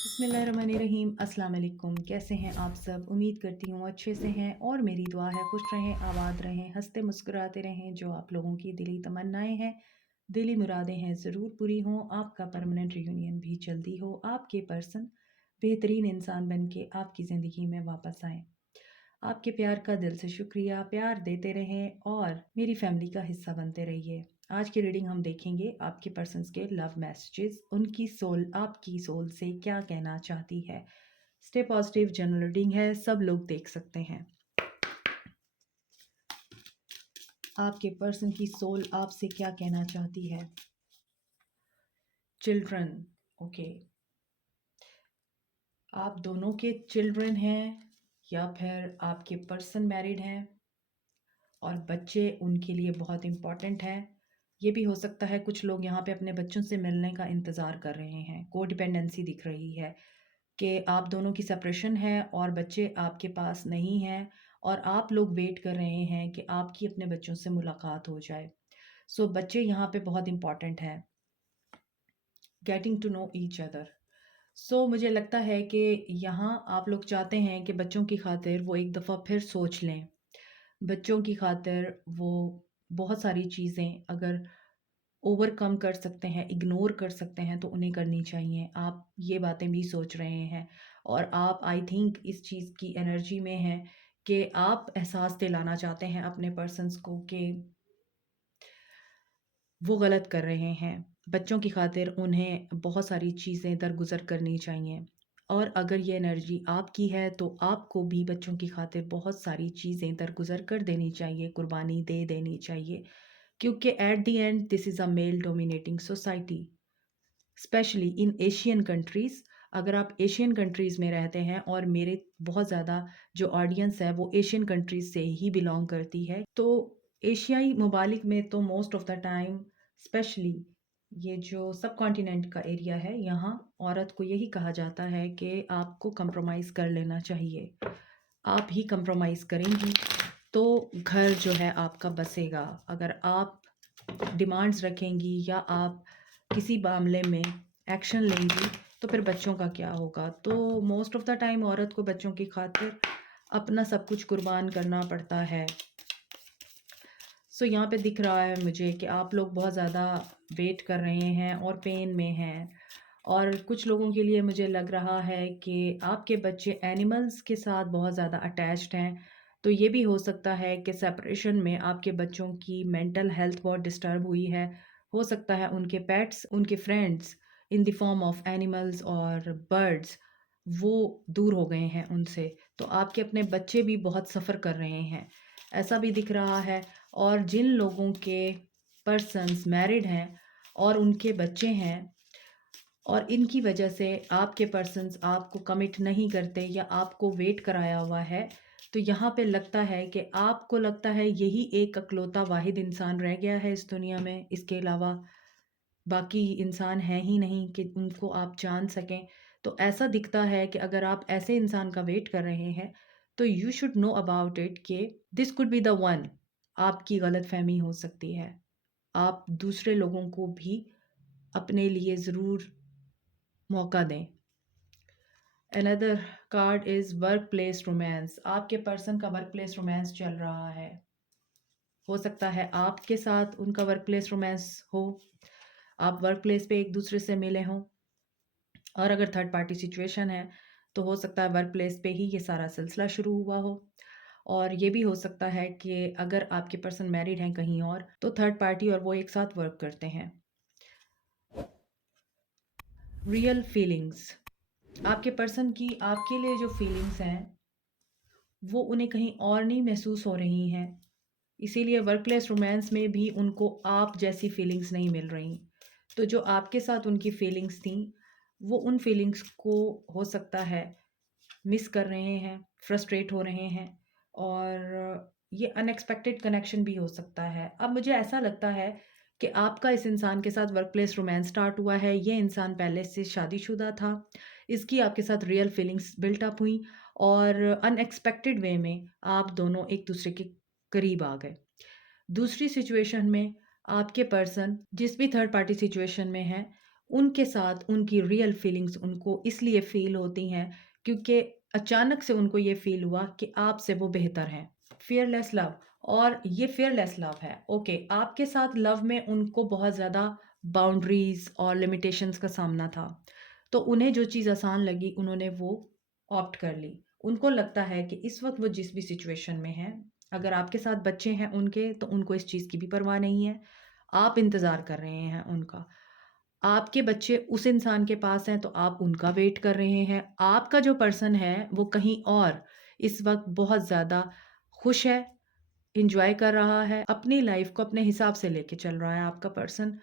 बिस्मिल्लाहिर्रहमानिर्रहीम। अस्सलाम वालेकुम। कैसे हैं आप सब? उम्मीद करती हूँ अच्छे से हैं और मेरी दुआ है खुश रहें, आबाद रहें, हंसते मुस्कुराते रहें। जो आप लोगों की दिली तमन्नाएं हैं, दिली मुरादें हैं, ज़रूर पूरी हों। आपका परमानेंट रियूनियन भी जल्दी हो। आपके पर्सन बेहतरीन इंसान बन के आपकी ज़िंदगी में वापस आएँ। आपके प्यार का दिल से शुक्रिया। प्यार देते रहें और मेरी फैमिली का हिस्सा बनते रहिए। आज की रीडिंग हम देखेंगे आपके पर्सन्स के लव मैसेजेस। उनकी सोल आपकी सोल से क्या कहना चाहती है। स्टे पॉजिटिव जनरल रीडिंग है, सब लोग देख सकते हैं। आपके पर्सन की सोल आपसे क्या कहना चाहती है। Children, okay. आप दोनों के चिल्ड्रन हैं या फिर आपके पर्सन मैरिड हैं और बच्चे उनके लिए बहुत इम्पॉर्टेंट है। ये भी हो सकता है कुछ लोग यहाँ पे अपने बच्चों से मिलने का इंतज़ार कर रहे हैं। कोडिपेंडेंसी दिख रही है कि आप दोनों की सेपरेशन है और बच्चे आपके पास नहीं हैं और आप लोग वेट कर रहे हैं कि आपकी अपने बच्चों से मुलाकात हो जाए। सो बच्चे यहाँ पे बहुत इम्पॉर्टेंट है। Getting to know each other. So मुझे लगता है कि यहाँ आप लोग चाहते हैं कि बच्चों की खातिर वो एक दफ़ा फिर सोच लें। बच्चों की खातिर वो बहुत सारी चीज़ें अगर ओवरकम कर सकते हैं, इग्नोर कर सकते हैं तो उन्हें करनी चाहिए। आप ये बातें भी सोच रहे हैं और आप आई थिंक इस चीज़ की एनर्जी में हैं कि आप एहसास दिलाना चाहते हैं अपने पर्सन्स को कि वो गलत कर रहे हैं। बच्चों की खातिर उन्हें बहुत सारी चीज़ें दरगुज़र करनी चाहिए और अगर ये एनर्जी आपकी है तो आपको भी बच्चों की खातिर बहुत सारी चीज़ें दरगुज़र कर देनी चाहिए, कुर्बानी दे देनी चाहिए। क्योंकि at the end this is a male dominating society, specially in Asian countries. अगर आप एशियन कंट्रीज़ में रहते हैं और मेरे बहुत ज़्यादा जो ऑडियंस है वो एशियन कंट्रीज़ से ही बिलोंग करती है, तो एशियाई ममालिक में तो most of the time, specially ये जो सब कॉन्टिनेंट का एरिया है, यहाँ औरत को यही कहा जाता है कि आपको कंप्रोमाइज़ कर लेना चाहिए। आप ही कंप्रोमाइज़ करेंगी तो घर जो है आपका बसेगा। अगर आप डिमांड्स रखेंगी या आप किसी मामले में एक्शन लेंगी तो फिर बच्चों का क्या होगा। तो मोस्ट ऑफ द टाइम औरत को बच्चों की खातिर अपना सब कुछ कुर्बान करना पड़ता है। सो यहाँ पे दिख रहा है मुझे कि आप लोग बहुत ज़्यादा वेट कर रहे हैं और पेन में हैं और कुछ लोगों के लिए मुझे लग रहा है कि आपके बच्चे एनिमल्स के साथ बहुत ज़्यादा अटैच्ड हैं। तो ये भी हो सकता है कि सेपरेशन में आपके बच्चों की मेंटल हेल्थ बहुत डिस्टर्ब हुई है। हो सकता है उनके पेट्स, उनके friends in the form of animals और बर्ड्स वो दूर हो गए हैं उनसे। तो आपके अपने बच्चे भी बहुत सफ़र कर रहे हैं, ऐसा भी दिख रहा है। और जिन लोगों के पर्सन्स मैरिड हैं और उनके बच्चे हैं और इनकी वजह से आपके पर्सन्स आपको कमिट नहीं करते या आपको वेट कराया हुआ है, तो यहाँ पे लगता है कि आपको लगता है यही एक अकलौता वाहिद इंसान रह गया है इस दुनिया में। इसके अलावा बाकी इंसान हैं ही नहीं कि उनको आप जान सकें। तो ऐसा दिखता है कि अगर आप ऐसे इंसान का वेट कर रहे हैं तो you should know about it कि this could be the one. आपकी गलतफहमी हो सकती है। आप दूसरे लोगों को भी अपने लिए ज़रूर मौका दें। Another card is work place romance. आपके पर्सन का वर्क प्लेस रोमांस चल रहा है। हो सकता है आपके साथ उनका वर्क प्लेस रोमांस हो, आप वर्क प्लेस पे एक दूसरे से मिले हों। और अगर थर्ड पार्टी सिचुएशन है तो हो सकता है वर्क प्लेस पे ही ये सारा सिलसिला शुरू हुआ हो। और ये भी हो सकता है कि अगर आपके पर्सन मैरिड हैं कहीं और तो थर्ड पार्टी और वो एक साथ वर्क करते हैं। रियल फीलिंग्स, आपके पर्सन की आपके लिए जो फीलिंग्स हैं वो उन्हें कहीं और नहीं महसूस हो रही हैं। इसीलिए वर्क प्लेस रोमांस में भी उनको आप जैसी फीलिंग्स नहीं मिल रही। तो जो आपके साथ उनकी फीलिंग्स थी वो उन फीलिंग्स को हो सकता है मिस कर रहे हैं, फ्रस्ट्रेट हो रहे हैं और ये अनएक्सपेक्टेड कनेक्शन भी हो सकता है। अब मुझे ऐसा लगता है कि आपका इस इंसान के साथ वर्क प्लेस रोमांस स्टार्ट हुआ है। ये इंसान पहले से शादीशुदा था, इसकी आपके साथ रियल फीलिंग्स बिल्ट अप हुई और अनएक्सपेक्टेड वे में आप दोनों एक दूसरे के करीब आ गए। दूसरी सिचुएशन में आपके पर्सन जिस भी थर्ड पार्टी सिचुएशन में है उनके साथ उनकी रियल फीलिंग्स उनको इसलिए फ़ील होती हैं क्योंकि अचानक से उनको ये फ़ील हुआ कि आपसे वो बेहतर हैं। फ़ियरलेस लव, और ये फ़ियरलेस लव है। ओके, आपके साथ लव में उनको बहुत ज़्यादा बाउंड्रीज़ और लिमिटेशंस का सामना था। तो उन्हें जो चीज़ आसान लगी उन्होंने वो ऑप्ट कर ली। उनको लगता है कि इस वक़्त वो जिस भी सिचुएशन में हैं, अगर आपके साथ बच्चे हैं उनके तो उनको इस चीज़ की भी परवाह नहीं है। आप इंतज़ार कर रहे हैं उनका। आपके बच्चे उस इंसान के पास हैं तो आप उनका वेट कर रहे हैं। आपका जो पर्सन है वो कहीं और इस वक़्त बहुत ज़्यादा खुश है, एन्जॉय कर रहा है, अपनी लाइफ़ को अपने हिसाब से लेके चल रहा है आपका पर्सन।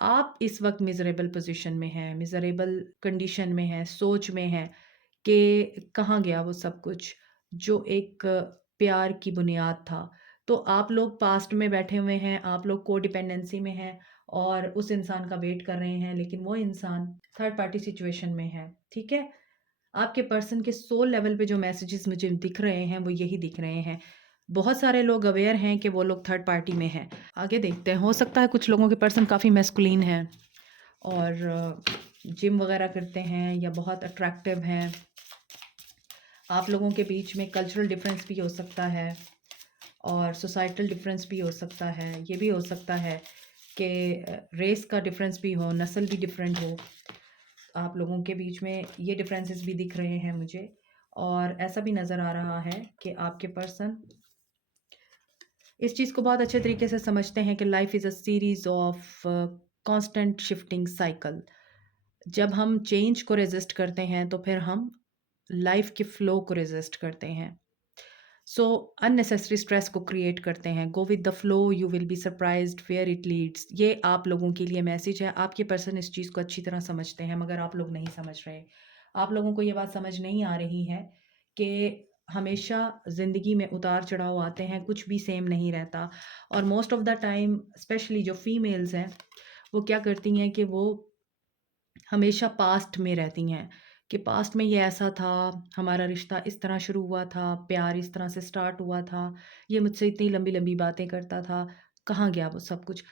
आप इस वक़्त मिज़रेबल पोज़ीशन में हैं, मिज़रेबल कंडीशन में हैं, सोच में हैं कि कहाँ गया वो सब कुछ, जो एक प्यार की बुनियाद था। तो आप लोग पास्ट में बैठे हुए हैं, आप लोग कोडिपेंडेंसी में हैं और उस इंसान का वेट कर रहे हैं, लेकिन वो इंसान थर्ड पार्टी सिचुएशन में है, ठीक है? आपके पर्सन के सोल लेवल पे जो मैसेजेस मुझे दिख रहे हैं, वो यही दिख रहे हैं। बहुत सारे लोग अवेयर हैं कि वो लोग थर्ड पार्टी में हैं। आगे देखते हैं, हो सकता है कुछ लोगों के पर्सन काफ़ी मैस्कुलिन हैं और जिम वगैरह करते हैं या बहुत अट्रैक्टिव हैं। आप लोगों के बीच में कल्चरल डिफरेंस भी हो सकता है और सोसाइटल डिफरेंस भी हो सकता है। ये भी हो सकता है कि रेस का डिफरेंस भी हो, नस्ल भी डिफरेंट हो। आप लोगों के बीच में ये डिफरेंसेस भी दिख रहे हैं मुझे, और ऐसा भी नज़र आ रहा है कि आपके पर्सन इस चीज़ को बहुत अच्छे तरीके से समझते हैं कि life is a series of constant shifting cycle. जब हम चेंज को रेज़िस्ट करते हैं तो फिर हम लाइफ के फ्लो को रेज़िस्ट करते हैं। सो अननेसेसरी स्ट्रेस को क्रिएट करते हैं। Go with the flow, you will be surprised where it leads. ये आप लोगों के लिए मैसेज है। आपके पर्सन इस चीज़ को अच्छी तरह समझते हैं मगर आप लोग नहीं समझ रहे। आप लोगों को ये बात समझ नहीं आ रही है कि हमेशा ज़िंदगी में उतार चढ़ाव आते हैं, कुछ भी सेम नहीं रहता। और most of the time specially जो फीमेल्स हैं वो क्या करती हैं कि वो हमेशा पास्ट में रहती हैं कि पास्ट में ये ऐसा था, हमारा रिश्ता इस तरह शुरू हुआ था, प्यार इस तरह से स्टार्ट हुआ था, ये मुझसे इतनी लंबी-लंबी बातें करता था, कहाँ गया वो सब कुछ?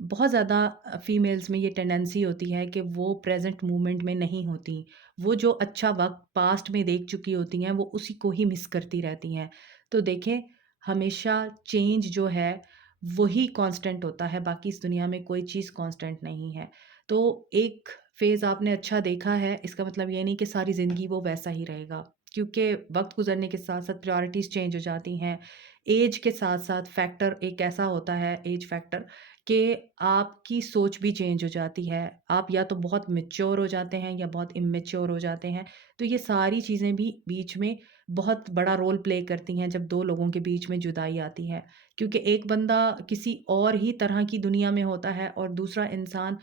बहुत ज़्यादा फीमेल्स में ये टेंडेंसी होती है कि वो प्रेज़ेंट मोमेंट में नहीं होती। वो जो अच्छा वक़्त पास्ट में देख चुकी होती हैं, वो उसी को ही मिस करती रहती हैं। तो देखें, हमेशा चेंज जो है, वही कांस्टेंट होता है, बाकी इस दुनिया में कोई चीज़ कांस्टेंट नहीं है। तो एक फ़ेज़ आपने अच्छा देखा है, इसका मतलब ये नहीं कि सारी ज़िंदगी वो वैसा ही रहेगा। क्योंकि वक़्त गुज़रने के साथ-साथ प्रायोरिटीज़ चेंज हो जाती हैं। ऐज के साथ-साथ फैक्टर एक ऐसा होता है, ऐज फैक्टर, कि आपकी सोच भी चेंज हो जाती है। आप या तो बहुत मैच्योर हो जाते हैं या बहुत इमैच्योर हो जाते हैं। तो ये सारी चीज़ें भी बीच में बहुत बड़ा रोल प्ले करती हैं जब 2 लोगों के बीच में जुदाई आती है। क्योंकि एक बंदा किसी और ही तरह की दुनिया में होता है और दूसरा इंसान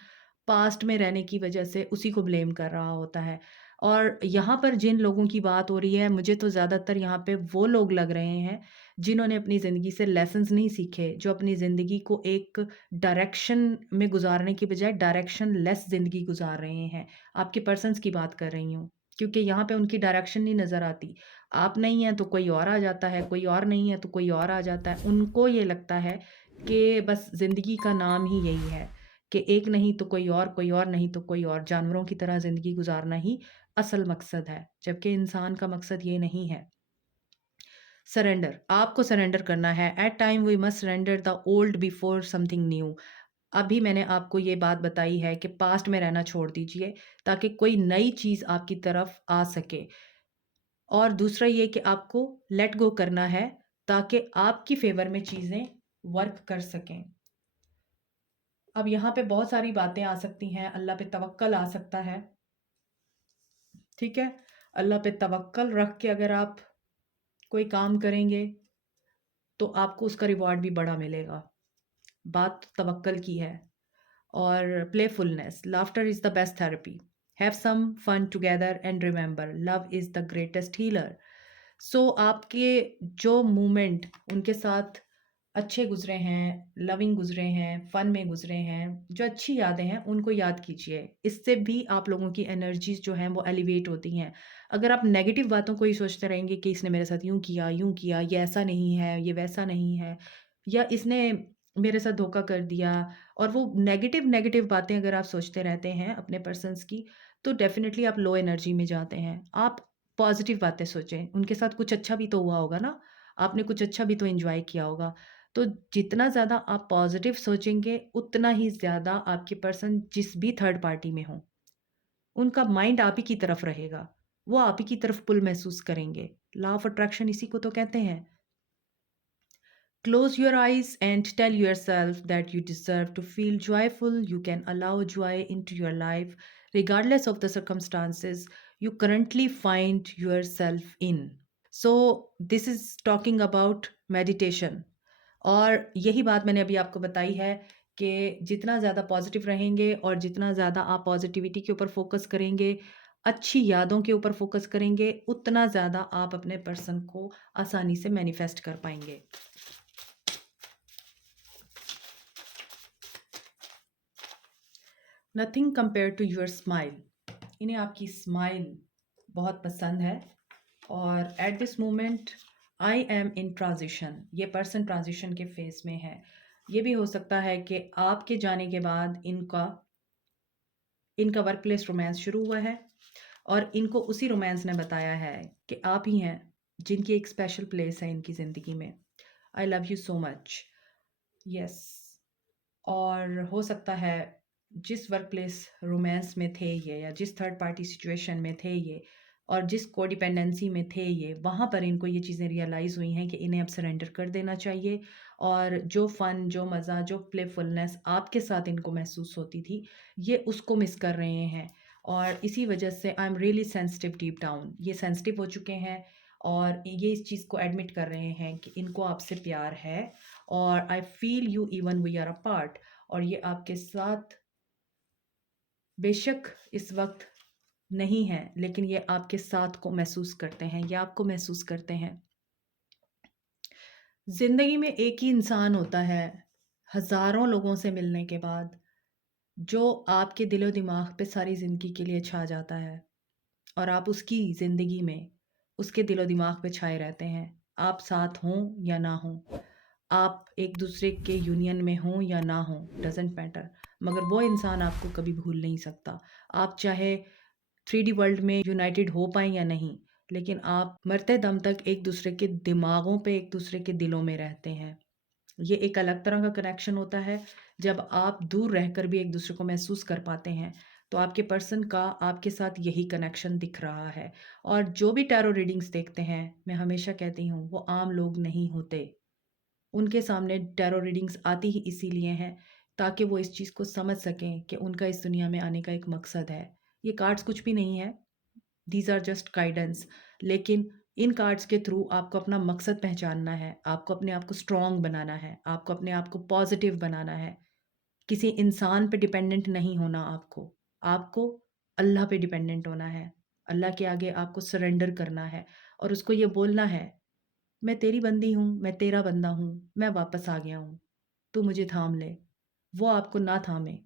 पास्ट में रहने की वजह से उसी को ब्लेम कर रहा होता है। और यहाँ पर जिन लोगों की बात हो रही है, मुझे तो ज़्यादातर यहाँ पे वो लोग लग रहे हैं, जिन्होंने अपनी ज़िंदगी से लेसन्स नहीं सीखे, जो अपनी ज़िंदगी को एक डायरेक्शन में गुज़ारने की बजाय डायरेक्शन लेस ज़िंदगी गुज़ार रहे हैं। आपके पर्सन्स की बात कर रही हूँ, क्योंकि यहाँ पे उनकी डायरेक्शन नहीं नज़र आती। आप नहीं हैं तो कोई और आ जाता है, कोई और नहीं है तो कोई और आ जाता है। उनको ये लगता है कि बस ज़िंदगी का नाम ही यही है कि एक नहीं तो कोई और नहीं तो कोई और, जानवरों की तरह ज़िंदगी गुज़ारना ही असल मकसद है, जबकि इंसान का मकसद ये नहीं है। सरेंडर, आपको सरेंडर करना है। At time we must surrender the old before something new. अभी मैंने आपको ये बात बताई है कि पास्ट में रहना छोड़ दीजिए ताकि कोई नई चीज़ आपकी तरफ आ सके। और दूसरा ये कि आपको लेट गो करना है ताकि आपकी फ़ेवर में चीज़ें वर्क कर सकें। अब यहाँ पे बहुत सारी बातें आ सकती हैं, अल्लाह पे तवक्कल आ सकता है, ठीक है? अल्लाह पे तवक्कल रख के अगर आप कोई काम करेंगे, तो आपको उसका रिवॉर्ड भी बड़ा मिलेगा। बात तो तवक्कल की है। और playfulness, laughter is the best therapy. Have some fun together and remember love is the greatest healer. So आपके जो मोमेंट उनके साथ अच्छे गुज़रे हैं, लविंग गुज़रे हैं, फ़न में गुज़रे हैं, जो अच्छी यादें हैं उनको याद कीजिए। इससे भी आप लोगों की एनर्जीज़ जो हैं वो एलिवेट होती हैं। अगर आप नेगेटिव बातों को ही सोचते रहेंगे कि इसने मेरे साथ यूँ किया, ये ऐसा नहीं है, ये वैसा नहीं है, या इसने मेरे साथ धोखा कर दिया, और वो नेगेटिव बातें अगर आप सोचते रहते हैं अपने पर्सन्स की, तो डेफ़िनेटली आप लो एनर्जी में जाते हैं। आप पॉज़िटिव बातें सोचें, उनके साथ कुछ अच्छा भी तो हुआ होगा ना, आपने कुछ अच्छा भी तो एन्जॉय किया होगा। तो जितना ज़्यादा आप पॉज़िटिव सोचेंगे, उतना ही ज़्यादा आपके पर्सन जिस भी थर्ड पार्टी में हों, उनका माइंड आप ही की तरफ रहेगा। वो आप ही की तरफ पुल महसूस करेंगे। लॉ ऑफ अट्रैक्शन इसी को तो कहते हैं। Close your eyes and tell yourself that you deserve to feel joyful. You can allow joy into your life regardless of the circumstances you currently find yourself in. So, this is talking about meditation. और यही बात मैंने अभी आपको बताई है कि जितना ज़्यादा पॉजिटिव रहेंगे और जितना ज़्यादा आप पॉजिटिविटी के ऊपर फोकस करेंगे, अच्छी यादों के ऊपर फोकस करेंगे, उतना ज़्यादा आप अपने पर्सन को आसानी से मैनिफेस्ट कर पाएंगे। Nothing compare to your smile. इन्हें आपकी स्माइल बहुत पसंद है, और at this moment I am in transition. ये पर्सन ट्रांजिशन के फेज में है। ये भी हो सकता है कि आपके जाने के बाद इनका वर्क प्लेस रोमांस शुरू हुआ है, और इनको उसी रोमांस ने बताया है कि आप ही हैं जिनकी एक स्पेशल प्लेस है इनकी ज़िंदगी में। I love you so much. Yes. और हो सकता है जिस वर्क प्लेस रोमांस में थे ये, या जिस थर्ड पार्टी सिचुएशन में थे ये, और जिस कोडिपेंडेंसी में थे ये, वहाँ पर इनको ये चीज़ें रियलाइज़ हुई हैं कि इन्हें अब सरेंडर कर देना चाहिए। और जो फ़न, जो मज़ा, जो प्लेफुलनेस आपके साथ इनको महसूस होती थी, ये उसको मिस कर रहे हैं। और इसी वजह से I am really sensitive deep down. ये सेंसिटिव हो चुके हैं, और ये इस चीज़ को एडमिट कर रहे हैं कि इनको आपसे प्यार है, और I feel you even we are a part. और ये आपके साथ बेशक इस वक्त नहीं है, लेकिन ये आपके साथ को महसूस करते हैं, ये आपको महसूस करते हैं। ज़िंदगी में एक ही इंसान होता है, हज़ारों लोगों से मिलने के बाद, जो आपके दिलो दिमाग पे सारी ज़िंदगी के लिए छा जाता है, और आप उसकी ज़िंदगी में, उसके दिलो दिमाग पे छाए रहते हैं। आप साथ हों या ना हों, आप एक दूसरे के यूनियन में हों या ना हों, डज़न्ट मैटर, मगर वो इंसान आपको कभी भूल नहीं सकता। आप चाहे 3D वर्ल्ड में यूनाइटेड हो पाएँ या नहीं, लेकिन आप मरते दम तक एक दूसरे के दिमागों पे, एक दूसरे के दिलों में रहते हैं। ये एक अलग तरह का कनेक्शन होता है, जब आप दूर रहकर भी एक दूसरे को महसूस कर पाते हैं। तो आपके पर्सन का आपके साथ यही कनेक्शन दिख रहा है। और जो भी टैरो रीडिंग्स देखते हैं, मैं हमेशा कहती हूँ, वो आम लोग नहीं होते। उनके सामने टैरो रीडिंग्स आती ही इसीलिए हैं, ताकि वो इस चीज़ को समझ सकें कि उनका इस दुनिया में आने का एक मकसद है। ये कार्ड्स कुछ भी नहीं है, दीज आर जस्ट गाइडेंस। लेकिन इन कार्ड्स के थ्रू आपको अपना मकसद पहचानना है, आपको अपने आप को स्ट्रॉन्ग बनाना है, आपको अपने आप को पॉजिटिव बनाना है। किसी इंसान पे डिपेंडेंट नहीं होना आपको। आपको अल्लाह पे डिपेंडेंट होना है। अल्लाह के आगे आपको सरेंडर करना है, और उसको ये बोलना है, मैं तेरी बंदी हूँ, मैं तेरा बंदा हूँ, मैं वापस आ गया हूँ, तू मुझे थाम ले। वो आपको ना थामे,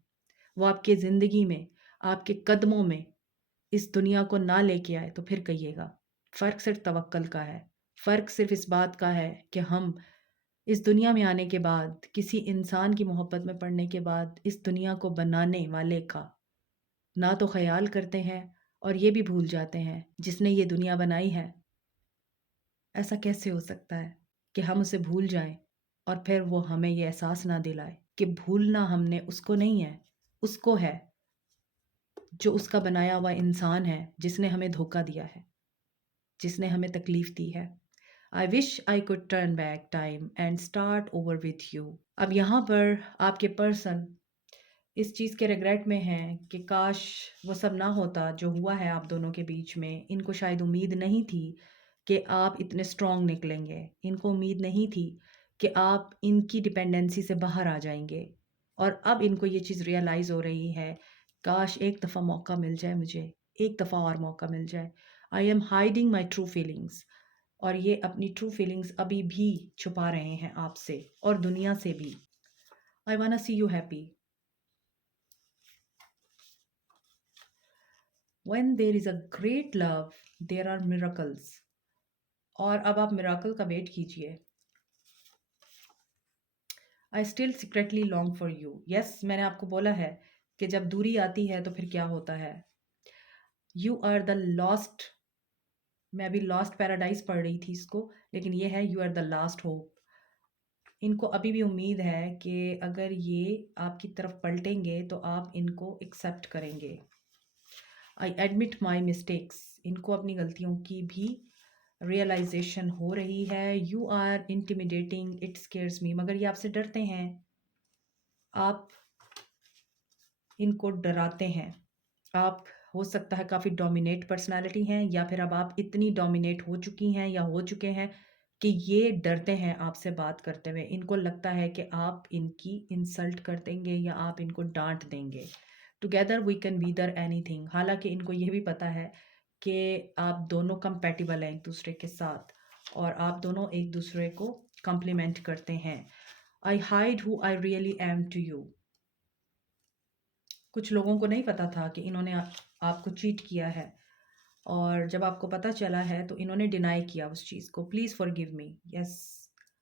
वो आपके ज़िंदगी में, आपके कदमों में इस दुनिया को ना लेके आए, तो फिर कहिएगा। फ़र्क सिर्फ़ तवक्कल का है। फ़र्क सिर्फ़ इस बात का है कि हम इस दुनिया में आने के बाद, किसी इंसान की मोहब्बत में पड़ने के बाद, इस दुनिया को बनाने वाले का ना तो ख़याल करते हैं, और ये भी भूल जाते हैं जिसने ये दुनिया बनाई है। ऐसा कैसे हो सकता है कि हम उसे भूल जाएँ, और फिर वो हमें ये एहसास ना दिलाए कि भूलना हमने उसको नहीं है, उसको है, जो उसका बनाया हुआ इंसान है, जिसने हमें धोखा दिया है, जिसने हमें तकलीफ़ दी है। I wish I could turn back time and start over with you. अब यहाँ पर आपके पर्सन इस चीज़ के रिग्रेट में हैं कि काश वो सब ना होता जो हुआ है आप दोनों के बीच में। इनको शायद उम्मीद नहीं थी कि आप इतने स्ट्रॉन्ग निकलेंगे। इनको उम्मीद नहीं थी कि आप इनकी डिपेंडेंसी से बाहर आ जाएँगे, और अब इनको ये चीज़ रियलाइज़ हो रही है, काश एक दफ़ा मौका मिल जाए मुझे, एक दफ़ा और मौका मिल जाए। I am hiding my true feelings. और ये अपनी ट्रू फीलिंग्स अभी भी छुपा रहे हैं आपसे और दुनिया से भी। I wanna see you happy. When there is a great love, there are miracles. और अब आप मिराकल का वेट कीजिए। I still secretly long for you. Yes, मैंने आपको बोला है कि जब दूरी आती है तो फिर क्या होता है। You are the lost. मैं अभी लॉस्ट पैराडाइज पढ़ रही थी इसको, लेकिन ये है you are the last hope. इनको अभी भी उम्मीद है कि अगर ये आपकी तरफ पलटेंगे तो आप इनको एक्सेप्ट करेंगे। I admit my mistakes. इनको अपनी गलतियों की भी रियलाइजेशन हो रही है। You are intimidating, it scares me. मगर ये आपसे डरते हैं, आप इनको डराते हैं। आप हो सकता है काफ़ी डोमिनेट पर्सनालिटी हैं, या फिर अब आप इतनी डोमिनेट हो चुकी हैं या हो चुके हैं कि ये डरते हैं आपसे बात करते हुए। इनको लगता है कि आप इनकी इंसल्ट कर देंगे या आप इनको डांट देंगे। Together we can weather anything. हालांकि इनको ये भी पता है कि आप दोनों कंपैटिबल हैं एक दूसरे के साथ, और आप दोनों एक दूसरे को कम्प्लीमेंट करते हैं। I hide who I really am to you. कुछ लोगों को नहीं पता था कि इन्होंने आपको चीट किया है, और जब आपको पता चला है तो इन्होंने डिनाई किया उस चीज़ को। Please forgive me. यस,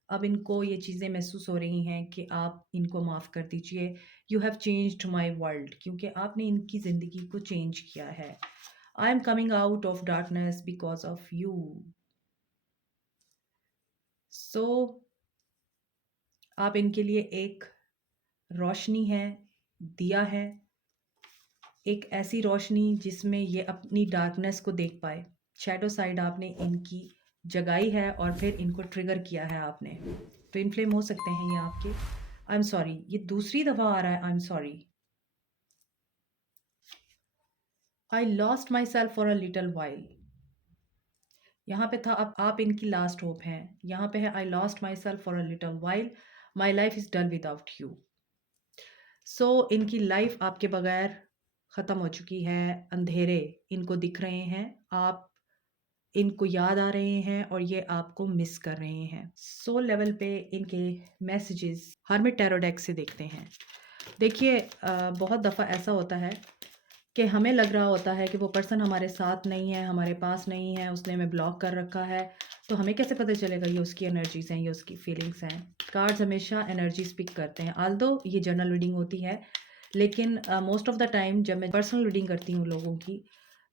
अब इनको ये चीज़ें महसूस हो रही हैं कि आप इनको माफ़ कर दीजिए। You have changed my world, क्योंकि आपने इनकी ज़िंदगी को चेंज किया है। I am coming out of darkness because of you. So आप इनके लिए एक रोशनी है, दिया है, एक ऐसी रोशनी जिसमें ये अपनी डार्कनेस को देख पाए। शैडो साइड आपने इनकी जगाई है और फिर इनको ट्रिगर किया है आपने। ट्विन फ्लेम हो सकते हैं ये आपके। आई एम सॉरी, ये दूसरी दफ़ा आ रहा है I am sorry. I lost myself for a little while. यहाँ पे था अब आप इनकी लास्ट होप हैं। यहाँ पे है I lost myself for a little while, my life is done without you. So इनकी लाइफ आपके बगैर ख़त्म हो चुकी है। अंधेरे इनको दिख रहे हैं, आप इनको याद आ रहे हैं और ये आपको मिस कर रहे हैं। सोल लेवल पे इनके मैसेजेस हर्मिट टैरो डेक से देखते हैं। देखिए, बहुत दफ़ा ऐसा होता है कि हमें लग रहा होता है कि वो पर्सन हमारे साथ नहीं है, हमारे पास नहीं है, उसने हमें ब्लॉक कर रखा है। तो हमें कैसे पता चलेगा ये उसकी एनर्जीज हैं, ये उसकी फीलिंग्स हैं। कार्ड्स हमेशा एनर्जी स्पीक करते हैं। आल्दो ये जनरल रीडिंग होती है, लेकिन मोस्ट ऑफ द टाइम जब मैं पर्सनल रीडिंग करती हूँ लोगों की,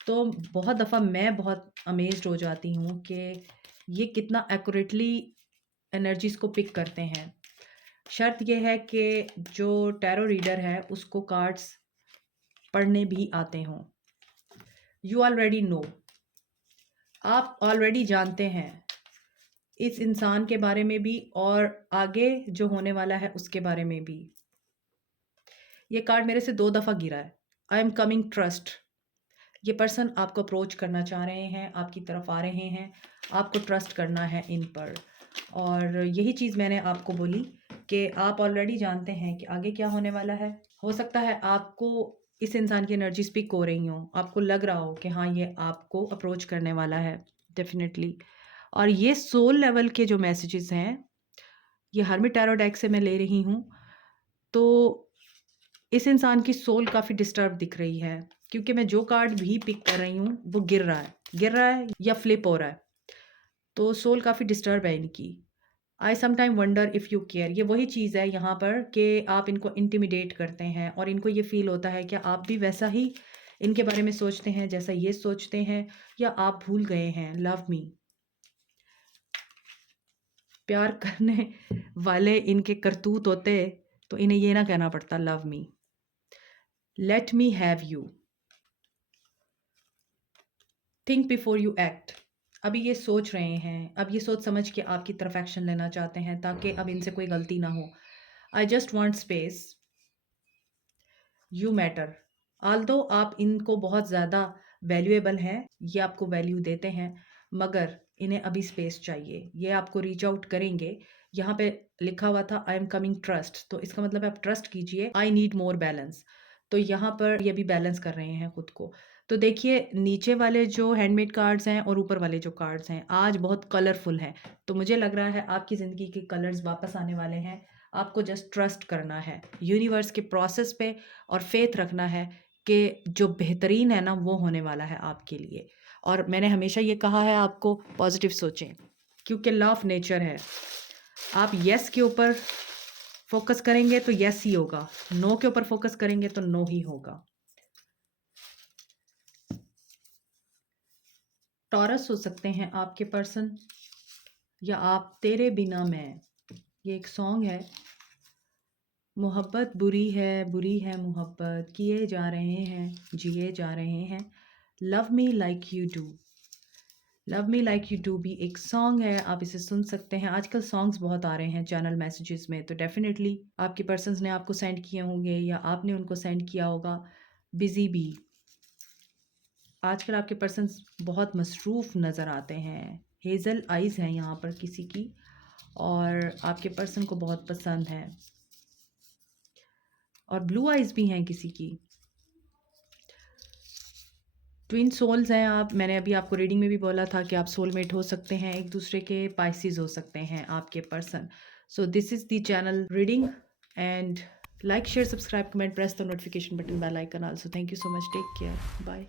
तो बहुत दफ़ा मैं बहुत अमेज्ड हो जाती हूँ कि ये कितना एक्यूरेटली एनर्जीज़ को पिक करते हैं। शर्त यह है कि जो टैरो रीडर है उसको कार्ड्स पढ़ने भी आते हों। यू ऑलरेडी नो, आप ऑलरेडी जानते हैं इस इंसान के बारे में भी और आगे जो होने वाला है उसके बारे में भी। ये कार्ड मेरे से 2 दफ़ा गिरा है। I am coming trust. ये पर्सन आपको अप्रोच करना चाह रहे हैं, आपकी तरफ आ रहे हैं, आपको ट्रस्ट करना है इन पर। और यही चीज़ मैंने आपको बोली कि आप ऑलरेडी जानते हैं कि आगे क्या होने वाला है। हो सकता है आपको इस इंसान की एनर्जी स्पीक हो रही हो, आपको लग रहा हो कि हाँ ये आपको अप्रोच करने वाला है डेफिनेटली। और ये सोल लेवल के जो मैसेजेस हैं, ये हर्मिट टैरो डेक से मैं ले रही हूँ। तो इस इंसान की सोल काफ़ी डिस्टर्ब दिख रही है, क्योंकि मैं जो कार्ड भी पिक कर रही हूँ वो गिर रहा है या फ्लिप हो रहा है। तो सोल काफ़ी डिस्टर्ब है इनकी। I some time wonder if you care. ये वही चीज़ है यहाँ पर कि आप इनको इंटिमिडेट करते हैं और इनको ये फ़ील होता है कि आप भी वैसा ही इनके बारे में सोचते हैं जैसा ये सोचते हैं, या आप भूल गए हैं लव मी। प्यार करने वाले इनके करतूत होते तो इन्हें ये ना कहना पड़ता love me. Let me have you. Think before you act. अभी ये सोच रहे हैं, अब ये सोच समझ के आपकी तरफ एक्शन लेना चाहते हैं ताकि अब इनसे कोई गलती ना हो। I just want space, you matter. Aldous आप इनको बहुत ज़्यादा वैल्यूएबल हैं, ये आपको वैल्यू देते हैं, मगर इन्हें अभी स्पेस चाहिए। ये आपको रीच आउट करेंगे। यहाँ पे लिखा हुआ था आई एम कमिंग ट्रस्ट, तो इसका मतलब है आप ट्रस्ट कीजिए। आई नीड मोर बैलेंस, तो यहाँ पर ये भी बैलेंस कर रहे हैं खुद को। तो देखिए, नीचे वाले जो हैंडमेड कार्ड्स हैं और ऊपर वाले जो कार्ड्स हैं आज बहुत कलरफुल हैं। तो मुझे लग रहा है आपकी ज़िंदगी के कलर्स वापस आने वाले हैं। आपको जस्ट ट्रस्ट करना है यूनिवर्स के प्रोसेस पे, और फेथ रखना है कि जो बेहतरीन है ना वो होने वाला है आपके लिए। और मैंने हमेशा ये कहा है आपको पॉजिटिव सोचें, क्योंकि लॉ ऑफ नेचर है। आप यस के ऊपर फोकस करेंगे तो यस ही होगा, नो के ऊपर फोकस करेंगे तो नो ही होगा। टॉरस हो सकते हैं आपके पर्सन, या आप तेरे बिना मैं, ये एक सॉन्ग है। मोहब्बत बुरी है मोहब्बत, किए जा रहे हैं, जिए जा रहे हैं। Love me like you do, love me like you do भी एक सॉन्ग है, आप इसे सुन सकते हैं। आजकल सॉन्ग्स बहुत आ रहे हैं चैनल मैसेजेस में, तो डेफिनेटली आपके पर्सन्स ने आपको सेंड किए होंगे या आपने उनको सेंड किया होगा। बिजी बी, आजकल आपके पर्सन्स बहुत मसरूफ़ नज़र आते हैं। हेज़ल आइज़ हैं यहाँ पर किसी की, और आपके पर्सन को बहुत पसंद है, और ब्लू आइज़ भी हैं किसी की। ट्विन सोल्स हैं आप, मैंने अभी आपको रीडिंग में भी बोला था कि आप सोलमेट हो सकते हैं एक दूसरे के, पाइसिस हो सकते हैं आपके person. So this is the channel reading, and like share subscribe comment press the notification button, bell icon also. Thank you so much, take care, bye.